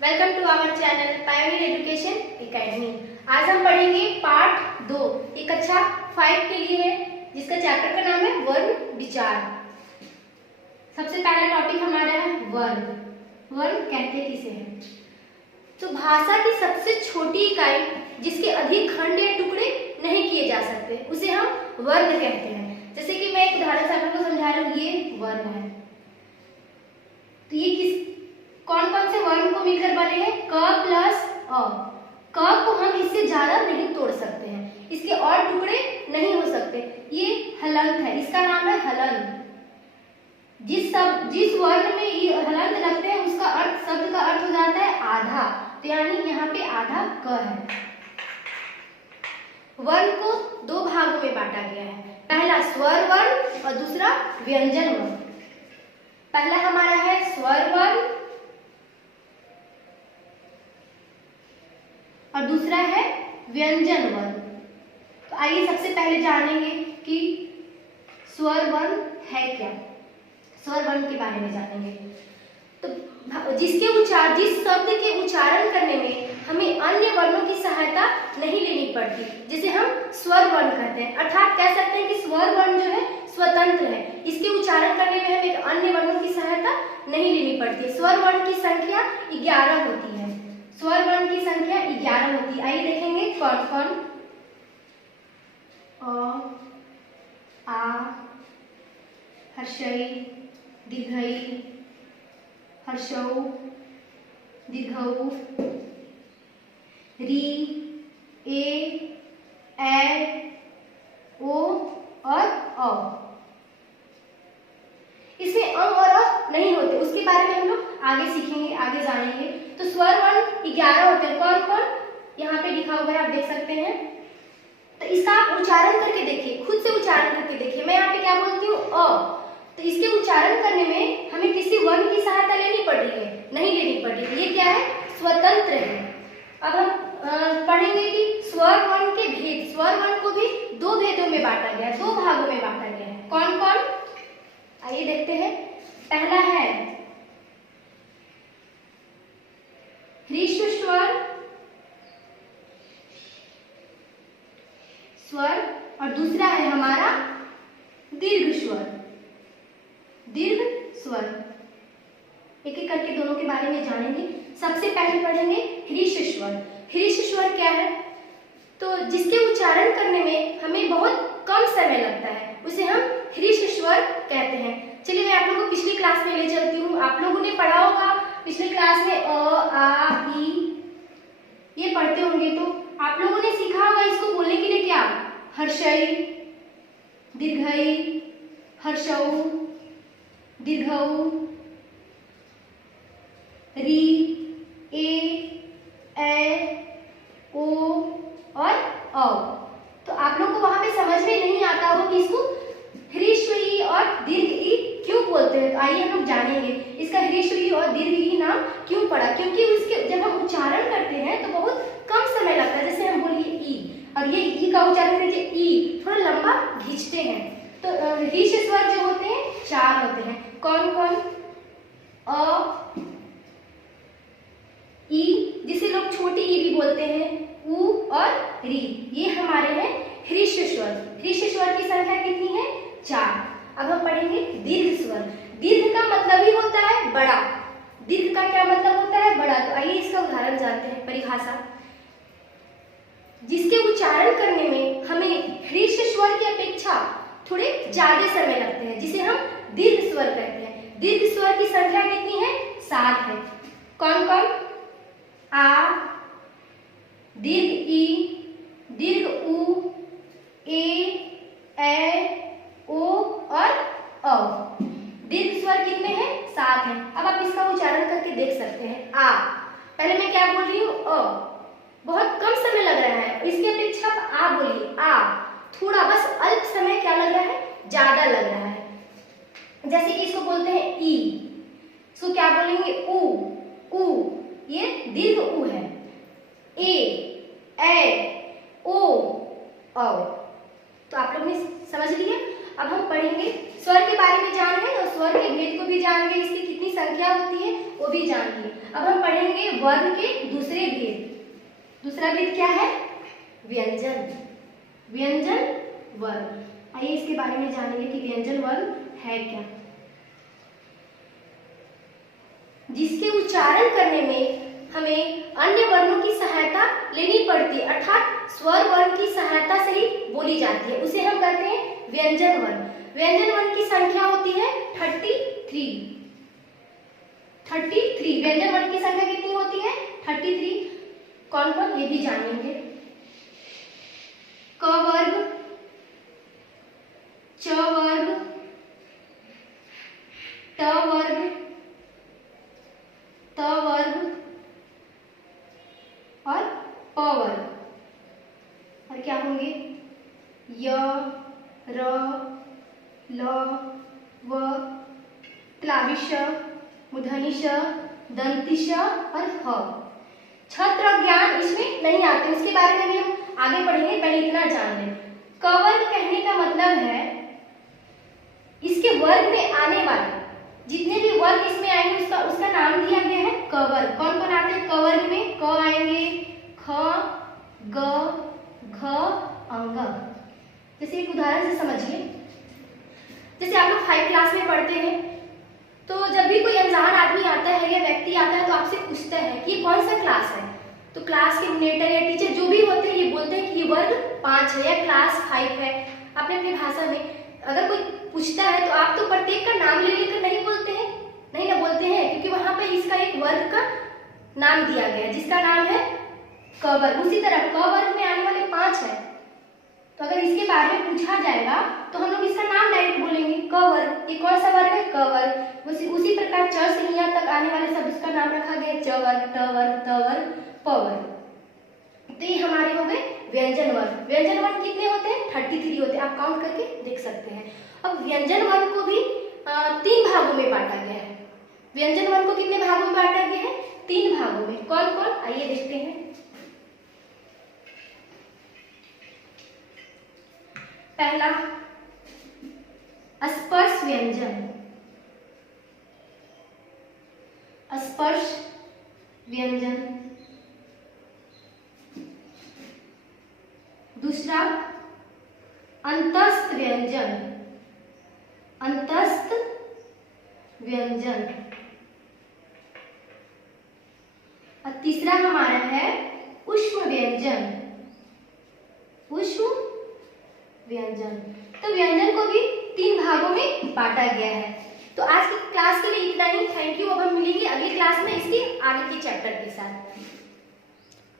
Welcome to our channel pioneer education academy. आज हम पढ़ेंगे पार्ट 2 एक कक्षा 5 के लिए है, जिसका चैप्टर का नाम है वर्ण विचार। सबसे पहला टॉपिक हमारा है वर्ण। वर्ण कहते किसे हैं? तो भाषा की सबसे छोटी इकाई जिसके अधिक खंड या टुकड़े नहीं किए जा सकते उसे हम वर्ण कहते हैं। जैसे कि मैं एक उदाहरण से आप लोगों को समझा रहा हूँ, ये वर्ण है। तो ये कौन कौन से वर्ण को मिलकर बने हैं? क प्लस अ। क को हम इससे ज्यादा नहीं तोड़ सकते हैं, इसके और टुकड़े नहीं हो सकते। ये हलंत है, इसका नाम है हलंत। जिस वर्ण में ये हलंत लगते हैं उसका अर्थ, शब्द का अर्थ हो जाता है आधा। तो यानी यहाँ पे आधा क है। वर्ण को दो भागों में बांटा गया है, पहला स्वर वर्ण और दूसरा व्यंजन वर्ण। पहला हमारा है स्वर वर्ण और दूसरा है व्यंजन वर्ण। तो आइए सबसे पहले जानेंगे कि स्वर वर्ण है क्या। स्वर वर्ण के बारे में जानेंगे। तो जिस शब्द के उच्चारण करने में हमें अन्य वर्णों की सहायता नहीं लेनी पड़ती, जिसे हम स्वर वर्ण कहते हैं। अर्थात कह सकते हैं कि स्वर वर्ण जो है स्वतंत्र है, इसके उच्चारण करने में हमें अन्य वर्णों की सहायता नहीं लेनी पड़ती। स्वर वर्ण की संख्या 11 होती है। स्वर वर्ण की संख्या 11 होती है। आइए देखेंगे कौन कौन। अ, आ, हर्षई, दीर्घई, हर्षौ, दीर्घौ, री, ए, ओ और औ। इसमें अ और अ नहीं होते, उसके बारे में हम लोग आगे सीखेंगे, आगे जानेंगे। तो स्वर वर्ण 11 होते हैं। कौन कौन? यहाँ पे लिखा हुआ है, आप देख सकते हैं। तो इसका आप उच्चारण करके देखिए, खुद से उच्चारण करके देखिए। मैं यहाँ पे क्या बोलती हूँ? अ। तो इसके उच्चारण करने में हमें किसी वर्ण की सहायता लेनी पड़ रही है? नहीं लेनी पड़ रही। ये क्या है? स्वतंत्र है। अब हम पढ़ेंगे कि स्वर वर्ण के भेद। स्वर वर्ण को भी दो भेदों में बांटा गया है, दो भागों में बांटा गया है। कौन कौन? आइए देखते हैं। पहला है ह्रीश्व स्वर और दूसरा है हमारा दीर्घ स्वर। दीर्घ स्वर एक एक करके दोनों के बारे में जानेंगे। सबसे पहले पढ़ेंगे ह्रीश्व स्वर। ह्रीश्व स्वर क्या है? तो जिसके उच्चारण करने में हमें बहुत कम समय लगता है उसे हम ह्रीश्व स्वर कहते हैं। चलिए मैं आप लोगों को पिछली क्लास में ले चलती हूँ। आप लोगों ने पढ़ा होगा पिछली क्लास में अ, आ, ई ये पढ़ते होंगे, तो आप लोगों ने सीखा होगा इसको बोलने के लिए क्या? हर्षई, दीर्घई, हर्षौ, दीर्घौ, री, ए, ओ और औ। तो आप लोग को वहां पे समझ में नहीं आता हो कि इसको ह्रीश्व ई और दीर्घ ई क्यों बोलते हैं। तो आइए हम लोग जानेंगे इसका ह्रीश्व ई और दीर्घ ई नाम क्यों पड़ा। क्योंकि उसके जब हम उच्चारण करते हैं तो बहुत कम समय लगता है। जैसे हम बोलिए ई, और ये ई का उच्चारण कीजिए ई, थोड़ा लंबा खींचते हैं। तो ह्रीश्व स्वर जो होते हैं 4 होते हैं। कौन कौन? अ, ई जिसे लोग छोटी ई भी बोलते हैं, उ और री, ये हमारे हैं ह्रीश्व स्वर। ह्रीश्व स्वर की संख्या कितनी है? 4। अब हम पढ़ेंगे दीर्घ स्वर। दीर्घ का मतलब ही होता है बड़ा। दीर्घ का क्या मतलब होता है? बड़ा। तो आइए इसका उदाहरण जानते हैं, परिभाषा। जिसके उच्चारण करने में हमें ह्रीश्व स्वर की अपेक्षा थोड़े ज्यादा समय लगते हैं, जिसे हम दीर्घ स्वर कहते हैं। दीर्घ स्वर की संख्या कितनी है? 7 है। कौन कौन? आ, दीर्घ ई, दीर्घ उ, ए, ओ और औ। दीर्घ स्वर कितने हैं? 7 हैं। अब आप इसका उच्चारण करके देख सकते हैं। आ, पहले मैं क्या बोल रही हूँ? अ। बहुत कम समय लग रहा है, इसकी अपेक्षा आप आ बोलिए। आ, थोड़ा बस अल्प समय क्या लग रहा है? ज्यादा लग रहा है। जैसे कि इसको बोलते हैं ई, इसको क्या बोलेंगे? उ, ये दीर्घ उ है। ए, ओ, औ। तो आप लोग ने समझ लिया। अब हम पढ़ेंगे स्वर के बारे में जान गए और स्वर के भेद को भी जान गए। इसकी कितनी संख्या होती है वो भी जान लिए। अब हम पढ़ेंगे वर्ण के दूसरे भेद। दूसरा भेद क्या है? व्यंजन। व्यंजन वर्ण। आइए इसके बारे में जानेंगे कि व्यंजन वर्ण है क्या। जिसके उच्चारण करने में हमें अन्य वर्णों की सहायता लेनी पड़ती है, अर्थात स्वर वर्ण की सहायता से ही बोली जाती है, उसे हम कहते हैं व्यंजन वर्ण। व्यंजन वर्ण की संख्या होती है 33। 33 व्यंजन वर्ण की संख्या कितनी होती है? 33। कौन कौन, ये भी जानेंगे। क वर्ग, च वर्ग, ट वर्ग, त वर्ग और प वर्ग। और क्या होंगे? य, र, ल, व, क्लाविश, मूर्धनि ष, दंती श और ह। छत्र ज्ञान इसमें नहीं आते, इसके बारे में भी हम आगे पढ़ेंगे, पहले इतना जान लें। क वर्ग कहने का मतलब है इसके वर्ग में आने वाले जितने भी वर्ग इसमें आएंगे उसका नाम दिया गया है क वर्ग। कौन कौन आते हैं क वर्ग में? क आएंगे, ख, ग, घ, अंग। जैसे एक उदाहरण से समझिए, जैसे आप लोग 5 क्लास में पढ़ते हैं, तो जब भी कोई अनजान आदमी आता है या व्यक्ति आता है तो आपसे पूछता है कि ये कौन सा क्लास है, तो क्लास के मॉनिटर या टीचर जो भी होते हैं ये बोलते हैं कि ये वर्ग 5 है या क्लास 5 है। अपने अपनी भाषा में अगर कोई पूछता है तो आप तो प्रत्येक का नाम ले लेकर नहीं बोलते हैं, नहीं ना बोलते हैं, क्योंकि वहां पे इसका एक वर्ग का नाम दिया गया है जिसका नाम है क वर्ग। उसी तरह क वर्ग में आने वाले 5 है, तो अगर इसके बारे में पूछा जाएगा तो हम लोग इसका नाम डायरेक्ट बोलेंगे क वर्ग। ये कौन सा वर्ग है? क वर्ग। उसी प्रकार च से यहाँ तक आने वाले सब उसका नाम रखा गया च वर्ग, ट वर्ग, त वर्ग, प वर्ग। तो ये हमारे हो गए व्यंजन वर्ण। व्यंजन वर्ण कितने होते हैं? 33 होते हैं, आप काउंट करके देख सकते हैं। अब व्यंजन वर्ण को भी 3 भागों में बांटा गया है। व्यंजन वर्ण को कितने भागों में बांटा गया है? 3 भागों में। कौन कौन, आइए देखते हैं। पहला स्पर्श व्यंजन। स्पर्श व्यंजन। दूसरा अंतस्थ व्यंजन। अंतस्थ व्यंजन। और तीसरा हमारा है ऊष्म व्यंजन। ऊष्म व्यंजन। तो व्यंजन को भी 3 भागों में बांटा गया है। तो आज की क्लास के लिए इतना ही। Thank you. अब हम मिलेंगे अगली क्लास में इसके आगे के चैप्टर के साथ।